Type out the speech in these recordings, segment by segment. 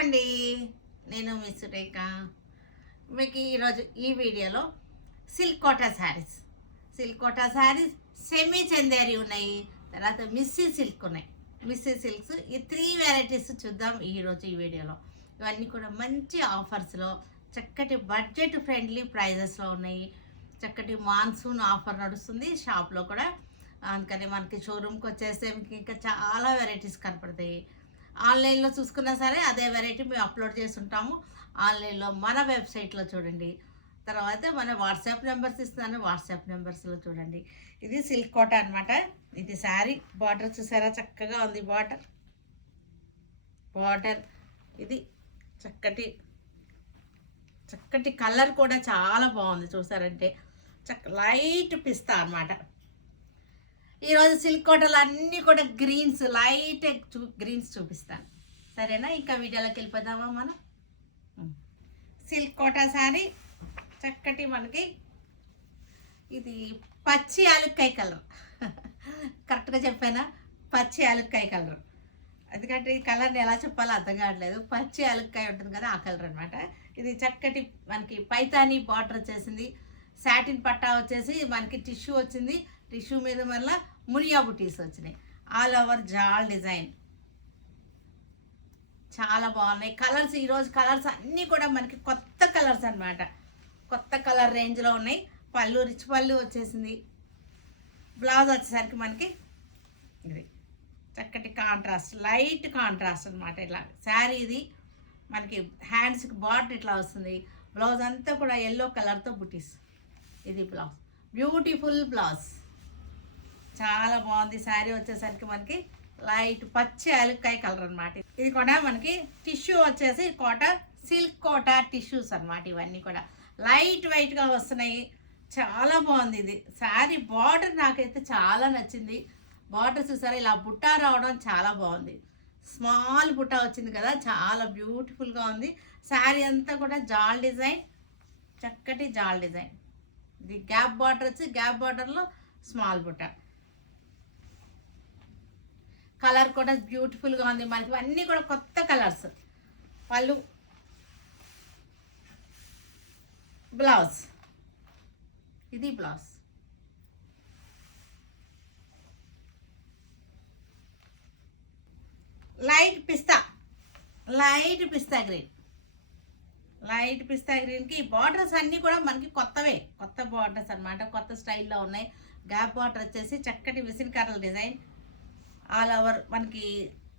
అండి, నేను మీ సురేఖ. మీకు ఈరోజు ఈ వీడియోలో silk Kota sarees semi Chanderi ఉన్నాయి, తర్వాత మిస్సీ సిల్క్ ఉన్నాయి. మిస్సీ సిల్క్స్ ఈ 3 వెరైటీస్ చూద్దాం ఈరోజు ఈ వీడియోలో. ఇవన్నీ కూడా మంచి ఆఫర్స్లో, చక్కటి బడ్జెట్ ఫ్రెండ్లీ ప్రైజెస్లో ఉన్నాయి. చక్కటి మాన్సూన్ ఆఫర్ నడుస్తుంది షాప్లో కూడా, అందుకని మనకి షోరూమ్కి వచ్చేస్తే ఇంకా చాలా వెరైటీస్ కనపడతాయి. ఆన్లైన్లో చూసుకున్నా సరే అదే వెరైటీ మేము అప్లోడ్ చేసి ఉంటాము. ఆన్లైన్లో మన వెబ్సైట్లో చూడండి, తర్వాత మన వాట్సాప్ నెంబర్స్ ఇస్తున్నాను, వాట్సాప్ నెంబర్స్లో చూడండి. ఇది సిల్క్ కోట అనమాట. ఇది శారీ బార్డర్ చూసారా, చక్కగా ఉంది బార్డర్. ఇది చక్కటి కలర్ కూడా చాలా బాగుంది చూసారంటే, లైట్ పిస్తా అనమాట. ఈరోజు సిల్క్ కోటలు అన్నీ కూడా గ్రీన్స్, లైట్ గ్రీన్స్ చూపిస్తాను, సరేనా? ఇంకా వీడియోలోకి వెళ్ళిపోదామా మనం. సిల్క్ కోటా శారీ చక్కటి మనకి ఇది పచ్చి యాలుక్కాయ కలర్. కరెక్ట్గా చెప్పానా? పచ్చి యాలుక్కాయ కలర్. ఎందుకంటే ఈ కలర్ని ఎలా చెప్పాలో అర్థం కావట్లేదు. పచ్చి యాలుక్కాయ ఉంటుంది కదా, ఆ కలర్ అనమాట. ఇది చక్కటి మనకి పైతానీ బార్డర్ వచ్చేసింది. సాటిన్ పట్టా వచ్చేసి మనకి టిష్యూ వచ్చింది. టిష్యూ మీద మళ్ళీ మునియా బుటీస్ వచ్చినాయి. ఆల్ ఓవర్ జాల్ డిజైన్ చాలా బాగున్నాయి. కలర్స్ ఈరోజు కలర్స్ అన్నీ కూడా మనకి కొత్త కలర్స్ అనమాట. కొత్త కలర్ రేంజ్లో ఉన్నాయి. పళ్ళు రిచ్ పళ్ళు వచ్చేసింది. బ్లౌజ్ వచ్చేసరికి మనకి ఇది చక్కటి కాంట్రాస్ట్, లైట్ కాంట్రాస్ట్ అనమాట. ఇట్లా శారీ ఇది మనకి హ్యాండ్స్కి బార్డర్ ఇట్లా వస్తుంది. బ్లౌజ్ అంతా కూడా ఎల్లో కలర్తో బుటీస్. ఇది బ్లౌజ్, బ్యూటిఫుల్ బ్లౌజ్, చాలా బాగుంది. శారీ వచ్చేసరికి మనకి లైట్ పచ్చి యాలుక్కాయ కలర్ అనమాట. ఇది కూడా మనకి టిష్యూ వచ్చేసి సిల్క్ కోటా టిష్యూస్ అనమాట. ఇవన్నీ కూడా లైట్ వెయిట్గా వస్తున్నాయి. చాలా బాగుంది ఇది శారీ. బార్డర్ నాకైతే చాలా నచ్చింది. బార్డర్ చూసారా, ఇలా బుట్టా రావడం చాలా బాగుంది. స్మాల్ బుట్టా వచ్చింది కదా, చాలా బ్యూటిఫుల్గా ఉంది. శారీ అంతా కూడా జాల్ డిజైన్, చక్కటి జాల్ డిజైన్. ఇది గ్యాప్ బార్డర్ వచ్చి గ్యాప్ బార్డర్లో స్మాల్ బుట్ట. కలర్ కూడా బ్యూటిఫుల్గా ఉంది. మనకి అన్నీ కూడా కొత్త కలర్స్. పళ్ళు, బ్లౌజ్, ఇది బ్లౌజ్. లైట్ పిస్తా గ్రీన్కి బార్డర్స్ అన్నీ కూడా మనకి కొత్త బార్డర్స్ అనమాట. కొత్త స్టైల్లో ఉన్నాయి. గ్యాప్ బార్డర్ వచ్చేసి చక్కటి విసిన్ కర్రల డిజైన్. ఆల్ ఓవర్ మనకి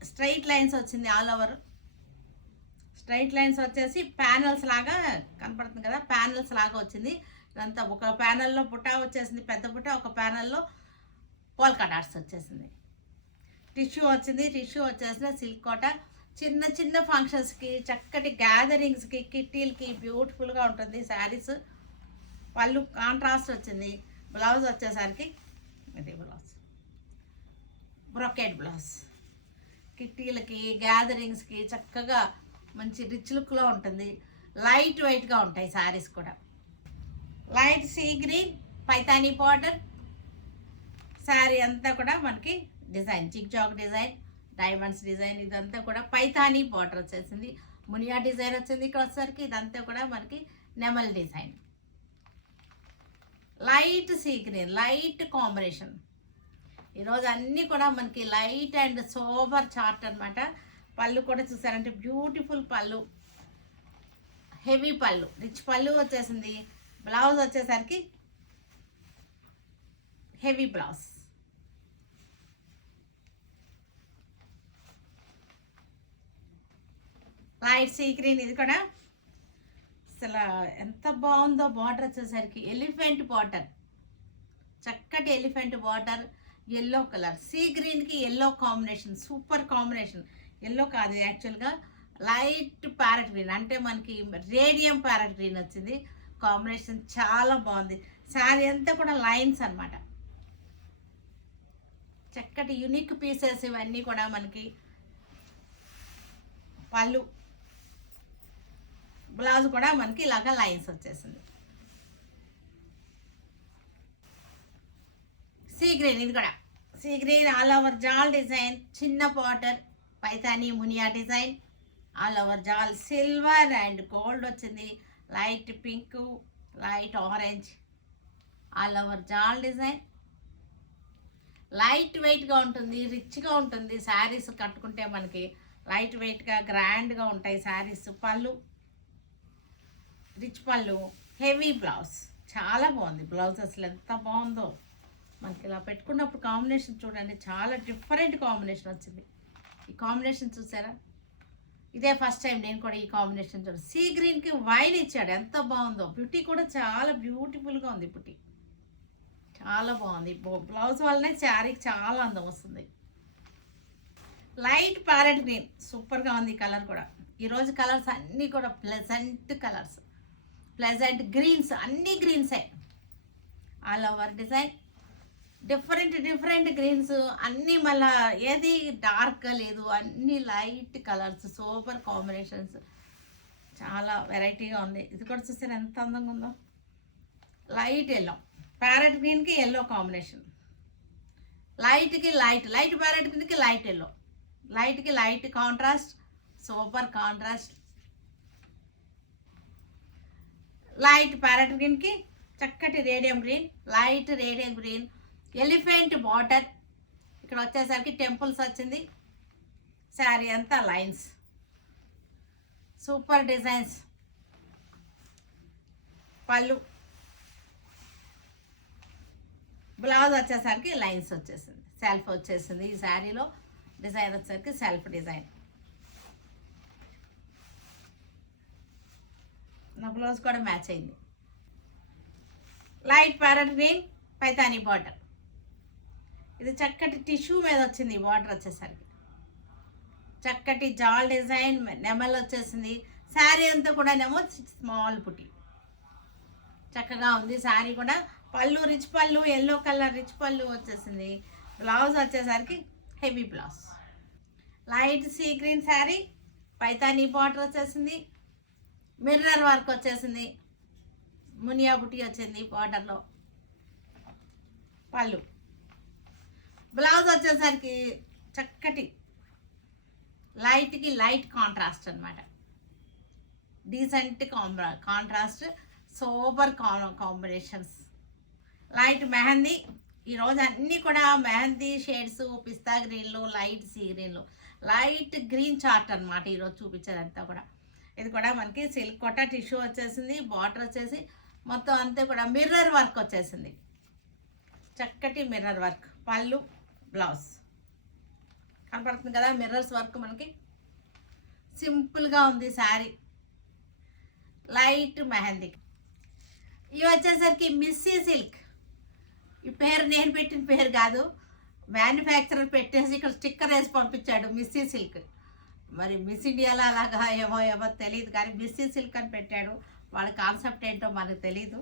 స్ట్రైట్ లైన్స్ వచ్చింది. ఆల్ ఓవర్ స్ట్రైట్ లైన్స్ వచ్చేసి ప్యానల్స్ లాగా కనపడుతుంది కదా, ప్యానల్స్ లాగా వచ్చింది. ఇదంతా ఒక ప్యానల్లో బుట్ట వచ్చేసింది, పెద్ద బుట్ట. ఒక ప్యానల్లో పోల్కా డాట్స్ వచ్చేసింది. టిష్యూ వచ్చింది. టిష్యూ వచ్చేసిన సిల్క్ కోట. చిన్న ఫంక్షన్స్కి, చక్కటి గ్యాదరింగ్స్కి, కిట్టీలకి బ్యూటిఫుల్గా ఉంటుంది శారీస్. పళ్ళు కాంట్రాస్ట్ వచ్చింది. బ్లౌజ్ వచ్చేసరికి ఇది బ్లౌజ్, బ్రొకెట్ బ్లౌజ్. కిట్టీలకి, గ్యాదరింగ్స్కి చక్కగా మంచి రిచ్ లుక్లో ఉంటుంది. లైట్ వెయిట్గా ఉంటాయి శారీస్ కూడా. Light sea green Paithani border. Sari అంతా కూడా మనకి design zigzag design, diamonds design. ఇదంతా కూడా పైతానీ బార్డర్ వచ్చేసింది. మునియా డిజైన్ వచ్చింది. ఇక్కడ వచ్చేసరికి ఇదంతా కూడా మనకి నెమల్ design. Light sea green, light combination. ఈరోజు అన్నీ కూడా మనకి లైట్ అండ్ సోబర్ చార్ట్ అనమాట. పళ్ళు కూడా చూసారంటే బ్యూటిఫుల్ పళ్ళు, హెవీ పళ్ళు, రిచ్ పళ్ళు వచ్చేసింది. బ్లౌజ్ వచ్చేసరికి heavy blouse. Light sea green. ఇది కూడా అసలు ఎంత బాగుందో. బార్డర్ వచ్చేసరికి ఎలిఫెంట్ బార్డర్, చక్కటి elephant border. Yellow colour, sea గ్రీన్కి yellow combination, super combination. Yellow కాదు యాక్చువల్గా లైట్ ప్యారెట్ గ్రీన్, అంటే మనకి రేడియం ప్యారెట్ గ్రీన్ వచ్చింది. కాంబినేషన్ చాలా బాగుంది. శారీ అంతా కూడా లైన్స్ అనమాట. చక్కటి యూనిక్ పీసెస్ ఇవన్నీ కూడా మనకి. పళ్ళు, బ్లౌజ్ కూడా మనకి ఇలాగా లైన్స్ వచ్చేసింది. సీ గ్రీన్, ఇది కూడా సీ గ్రీన్ ఆల్ ఓవర్ జాల్ డిజైన్, చిన్న బార్డర్, పైతానీ మునియా డిజైన్. ఆల్ ఓవర్ జాల్ సిల్వర్ అండ్ గోల్డ్ వచ్చింది, light pink, light orange, all over జాల్ డిజైన్. లైట్ వెయిట్గా ఉంటుంది, రిచ్గా ఉంటుంది. శారీస్ కట్టుకుంటే మనకి లైట్ వెయిట్గా గ్రాండ్గా ఉంటాయి శారీస్. పళ్ళు రిచ్ పళ్ళు, హెవీ బ్లౌజ్. చాలా బాగుంది బ్లౌజ్, అసలు ఎంత బాగుందో. మనకి ఇలా పెట్టుకున్నప్పుడు కాంబినేషన్ చూడండి, చాలా డిఫరెంట్ కాంబినేషన్ వచ్చింది. ఈ కాంబినేషన్ చూసారా? ఇదే ఫస్ట్ టైం నేను కూడా ఈ కాంబినేషన్ చూడండి. సీ గ్రీన్కి వైన్ ఇచ్చాడు, ఎంత బాగుందో. బ్యూటీ కూడా చాలా బ్యూటిఫుల్గా ఉంది. బ్యూటీ చాలా బాగుంది. బ్లౌజ్ వల్లనే శారీకి చాలా అందం వస్తుంది. లైట్ ప్యారెట్ గ్రీన్, సూపర్గా ఉంది కలర్ కూడా. ఈరోజు కలర్స్ అన్నీ కూడా ప్లెజెంట్ కలర్స్, ప్లెజెంట్ గ్రీన్స్, అన్ని గ్రీన్సే. All over design different greens అన్నీ, మళ్ళా ఏది డార్క్గా లేదు, అన్ని లైట్ కలర్స్, సూపర్ కాంబినేషన్స్, చాలా వెరైటీగా ఉంది. ఇది కూడా చూస్తే ఎంత అందంగా ఉందో. లైట్ ఎల్లో, ప్యారెట్ గ్రీన్కి ఎల్లో కాంబినేషన్, లైట్కి లైట్ ప్యారెట్ గ్రీన్కి లైట్ ఎల్లో, లైట్కి light contrast, super contrast. Light parrot గ్రీన్కి చక్కటి radium green, light radium green, elephant border. ఇక్కడ వచ్చేసరికి టెంపుల్స్ వచ్చింది. శారీ అంతా లైన్స్, సూపర్ డిజైన్స్. పళ్ళు, బ్లౌజ్ వచ్చేసరికి లైన్స్ వచ్చేసింది, సెల్ఫ్ వచ్చేసింది. ఈ శారీలో డిజైన్ వచ్చేసరికి సెల్ఫ్ డిజైన్. నా బ్లౌజ్ కూడా మ్యాచ్ అయింది. Light parrot green, Paithani border. ఇది చక్కటి టిష్యూ మీద వచ్చింది. బార్డర్ వచ్చేసరికి చక్కటి జాల్ డిజైన్, నెమల్ వచ్చేసింది. శారీ అంతా కూడా స్మాల్ పుట్టి, చక్కగా ఉంది శారీ కూడా. పళ్ళు రిచ్ పళ్ళు, ఎల్లో కలర్ రిచ్ పళ్ళు వచ్చేసింది. బ్లౌజ్ వచ్చేసరికి heavy blouse. Light sea green sari, Paithani border వచ్చేసింది, మిర్రర్ వర్క్ వచ్చేసింది, మునియా బుట్టి వచ్చింది బార్డర్లో. పళ్ళు, బ్లౌజ్ వచ్చేసరికి చక్కటి లైట్కి లైట్ కాంట్రాస్ట్ అనమాట. Decent contrast, super combinations. Light mehndi. ఈరోజు అన్నీ కూడా మెహందీ షేడ్స్, పిస్తా గ్రీన్లు, లైట్ సీ గ్రీన్లు, లైట్ గ్రీన్ చార్ట్ అనమాట ఈరోజు చూపించేదంతా కూడా. ఇది కూడా మనకి సిల్క్ కొట్ట టిష్యూ వచ్చేసింది. బార్డర్ వచ్చేసి మొత్తం అంతా కూడా మిర్రర్ వర్క్ వచ్చేసింది, చక్కటి మిర్రర్ వర్క్. పళ్ళు, బ్లౌజ్ కనపడుతుంది కదా, మిర్రర్స్ వర్క్ మనకి. సింపుల్గా ఉంది శారీ. లైట్ మెహందీ. ఇవి వచ్చేసరికి మిస్సీ సిల్క్. ఈ పేరు నేను పెట్టిన పేరు కాదు, మ్యానుఫ్యాక్చరర్ పెట్టేసి ఇక్కడ స్టిక్కర్ వేసి పంపించాడు, మిస్సీ సిల్క్. మరి మిస్ ఇండియాలో అలాగా ఏమో తెలియదు, కానీ మిస్సీ సిల్క్ అని పెట్టాడు. వాళ్ళ కాన్సెప్ట్ ఏంటో మనకు తెలీదు,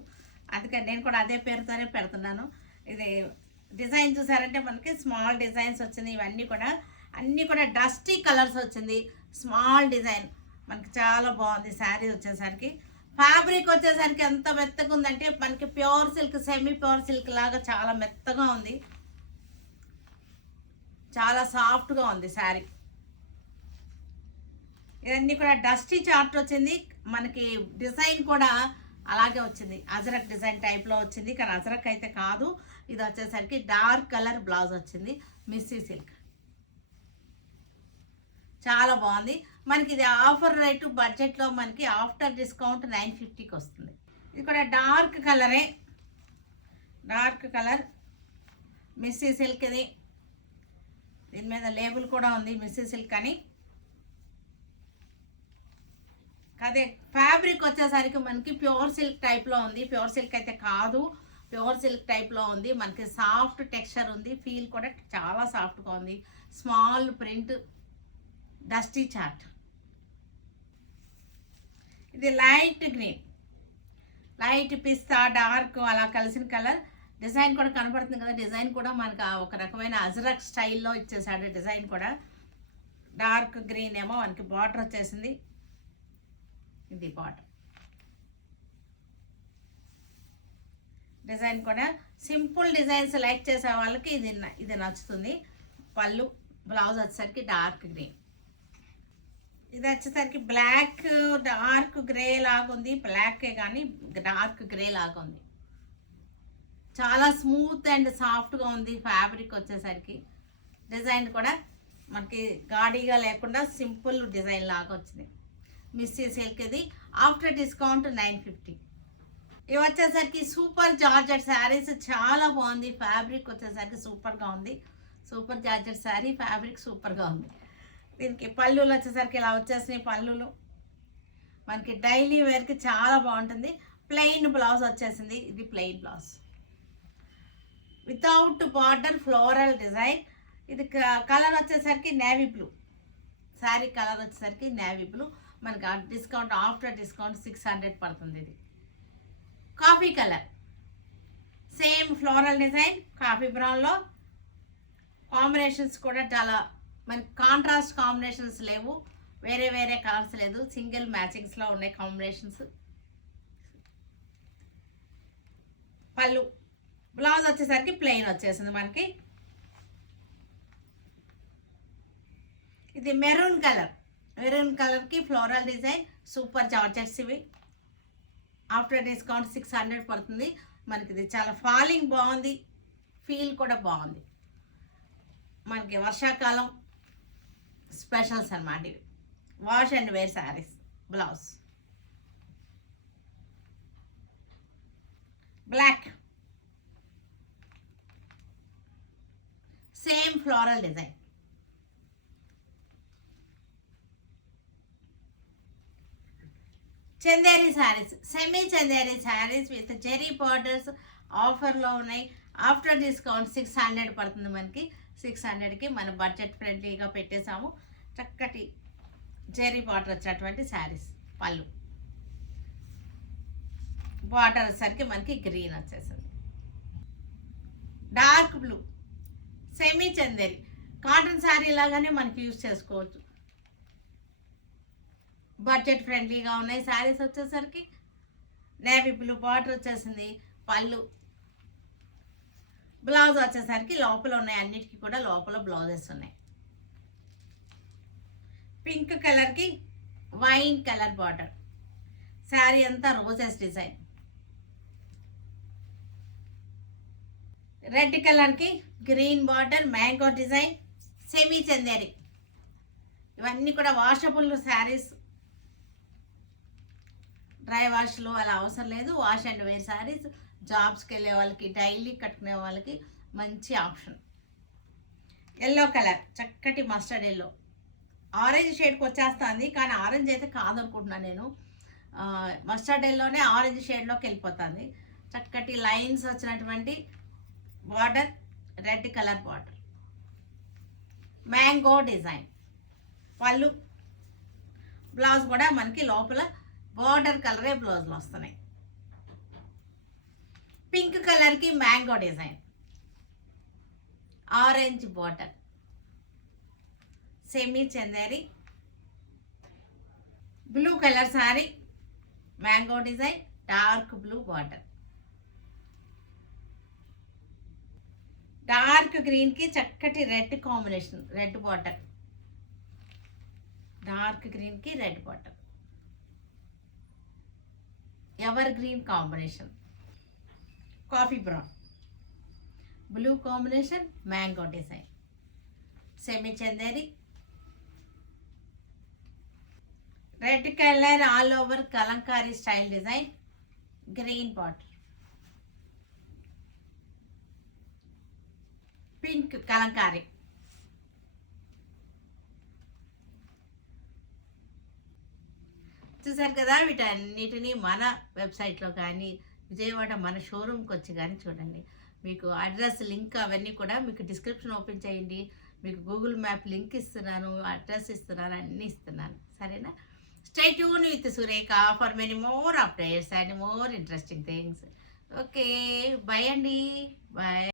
అందుకని నేను కూడా అదే పేరుతోనే పెడుతున్నాను. ఇది డిజైన్ చూసారంటే మనకి స్మాల్ డిజైన్స్ వచ్చింది. ఇవన్నీ కూడా అన్నీ కూడా డస్టీ కలర్స్ వచ్చింది. స్మాల్ డిజైన్ మనకి చాలా బాగుంది. శారీ వచ్చేసరికి ఫ్యాబ్రిక్ వచ్చేసరికి ఎంత మెత్తగా ఉందంటే మనకి pure silk, semi pure silk లాగా చాలా మెత్తగా ఉంది, చాలా సాఫ్ట్గా ఉంది శారీ. ఇవన్నీ కూడా డస్టీ చార్ట్ వచ్చింది. మనకి డిజైన్ కూడా అలాగే వచ్చింది, అజరక్ డిజైన్ టైప్లో వచ్చింది, కానీ అజరక్ అయితే కాదు. ఇది వచ్చేసరికి డార్క్ కలర్ బ్లౌజ్ వచ్చింది, మిస్సీ సిల్క్. చాలా బాగుంది. మనకి ఇది ఆఫర్ రేటు, బడ్జెట్లో మనకి ఆఫ్టర్ డిస్కౌంట్ 950కి వస్తుంది. ఇది కూడా డార్క్ కలరే, డార్క్ కలర్ మిస్సీ సిల్క్. ఇది దీని మీద లేబుల్ కూడా ఉంది మిస్సీ సిల్క్ అని. అదే ఫ్యాబ్రిక్ వచ్చేసరికి మనకి ప్యూర్ సిల్క్ టైప్లో ఉంది. ప్యూర్ సిల్క్ అయితే కాదు, ప్యూర్ సిల్క్ టైప్లో ఉంది. మనకి సాఫ్ట్ టెక్స్చర్ ఉంది, ఫీల్ కూడా చాలా సాఫ్ట్గా ఉంది. Small print, dusty chart. ఇది లైట్ గ్రీన్, లైట్ పిస్తా, డార్క్ అలా కలిసిన కలర్. డిజైన్ కూడా కనపడుతుంది కదా, డిజైన్ కూడా మనకు ఒక రకమైన అజరక్ స్టైల్లో ఇచ్చేసాడు డిజైన్ కూడా. డార్క్ గ్రీన్ ఏమో మనకి బార్డర్ వచ్చేసింది. ఇది బార్డర్ డిజైన్ కూడా సింపుల్ డిజైన్స్ లైక్ చేసే వాళ్ళకి ఇది నచ్చుతుంది. పళ్ళు, బ్లౌజ్ వచ్చేసరికి డార్క్ గ్రీన్. ఇది వచ్చేసరికి బ్లాక్ డార్క్ గ్రే లాగా ఉంది, బ్లాకే కానీ డార్క్ గ్రే లాగా ఉంది. చాలా స్మూత్ అండ్ సాఫ్ట్గా ఉంది ఫ్యాబ్రిక్ వచ్చేసరికి. డిజైన్ కూడా మనకి గాడీగా లేకుండా సింపుల్ డిజైన్ లాగా వచ్చింది. మిస్సీ సిల్క్ ఇది. After discount 950. ఇవి వచ్చేసరికి సూపర్ జార్జెట్ శారీస్. చాలా బాగుంది ఫ్యాబ్రిక్ వచ్చేసరికి, సూపర్గా ఉంది. సూపర్ జార్జెట్ శారీ, ఫ్యాబ్రిక్ సూపర్గా ఉంది. దీనికి పళ్ళులు వచ్చేసరికి ఇలా వచ్చేసినాయి. పళ్ళులు మనకి డైలీ వేర్కి చాలా బాగుంటుంది. ప్లెయిన్ బ్లౌజ్ వచ్చేసింది. ఇది plain blouse without border floral design. ఇది కలర్ వచ్చేసరికి నేవీ బ్లూ. శారీ కలర్ వచ్చేసరికి నేవీ బ్లూ. మనకి డిస్కౌంట్ ఆఫ్టర్ డిస్కౌంట్ 600 పడుతుంది. ఇది coffee colour, same floral design, coffee బ్రౌన్లో. కాంబినేషన్స్ కూడా చాలా మనకి కాంట్రాస్ట్ కాంబినేషన్స్ లేవు, వేరే వేరే కలర్స్ లేదు, సింగిల్ మ్యాచింగ్స్లో ఉన్నాయి కాంబినేషన్స్. పళ్ళు బ్లౌజ్ వచ్చేసరికి ప్లెయిన్ వచ్చేసింది మనకి. ఇది మెరూన్ కలర్, మెరూన్ కలర్కి ఫ్లోరల్ డిజైన్, సూపర్ జార్జెట్స్ ఇవి. ఆఫ్టర్ డిస్కౌంట్ 600 పడుతుంది మనకి. ఇది చాలా ఫాలింగ్ బాగుంది, ఫీల్ కూడా బాగుంది. మనకి వర్షాకాలం స్పెషల్స్ అన్నమాట ఇవి. Wash and wear sarees. Blouse black, same floral design. Chanderi sarees, semi Chanderi sarees with zari borders ఆఫర్లో ఉన్నాయి. ఆఫ్టర్ డిస్కౌంట్ 600 పడుతుంది మనకి. 600కి మన బడ్జెట్ ఫ్రెండ్లీగా పెట్టేసాము. చక్కటి జెరీ బార్డర్ వచ్చేటువంటి శారీస్. పళ్ళు బార్డర్ వచ్చేసరికి మనకి గ్రీన్ వచ్చేసింది. Dark blue, semi Chanderi cotton sari లాగానే మనకి యూజ్ చేసుకోవచ్చు. బడ్జెట్ ఫ్రెండ్లీగా ఉన్నాయి శారీస్ వచ్చేసరికి. నేవీ బ్లూ బార్డర్ వచ్చేసింది. పళ్ళు బ్లౌజ్ వచ్చేసరికి లోపల ఉన్నాయి, అన్నిటికీ కూడా లోపల బ్లౌజెస్ ఉన్నాయి. పింక్ కలర్కి వైన్ కలర్ బార్డర్. శారీ అంతా రోజెస్ డిజైన్. రెడ్ కలర్కి green border, mango design, semi Chanderi. ఇవన్నీ కూడా వాషబుల్ శారీస్. డ్రై వాష్లో అలా అవసరం లేదు. Wash and wear saris. జాబ్స్కి వెళ్ళే వాళ్ళకి, డైలీ కట్టుకునే వాళ్ళకి మంచి ఆప్షన్. ఎల్లో కలర్, చక్కటి మస్టర్డ్ ఎల్లో. ఆరెంజ్ షేడ్కి వచ్చేస్తుంది, కానీ ఆరెంజ్ అయితే కాదనుకుంటున్నాను నేను. మస్టర్డ్ ఎల్లోనే ఆరెంజ్ షేడ్లోకి వెళ్ళిపోతుంది. చక్కటి లైన్స్ వచ్చినటువంటి border, red colour border, mango design. పళ్ళు బ్లౌజ్ కూడా మనకి లోపల బార్డర్ కలరే బ్లౌజ్లు వస్తున్నాయి. పింక్ కలర్కి mango design, orange border, semi Chanderi. Blue colour sari, mango design, dark blue border. Dark గ్రీన్కి చక్కటి red combination, red border. Dark గ్రీన్కి red border, evergreen combination. Coffee brown, blue combination, mango design, semi Chanderi. Red colour all over Kalamkari style design, green border. Pink Kalamkari. చూసారు కదా, వీటన్నిటినీ మన వెబ్సైట్లో కానీ విజయవాడ మన షోరూమ్కి వచ్చి కానీ చూడండి. మీకు అడ్రస్, లింక్ అవన్నీ కూడా మీకు డిస్క్రిప్షన్ ఓపెన్ చేయండి. మీకు గూగుల్ మ్యాప్ లింక్ ఇస్తున్నాను, అడ్రస్ ఇస్తున్నాను, అన్నీ ఇస్తున్నాను. సరేనా? Stay tune with Surekha for many more updates and more interesting things. Okay, by అండి, బాయ్.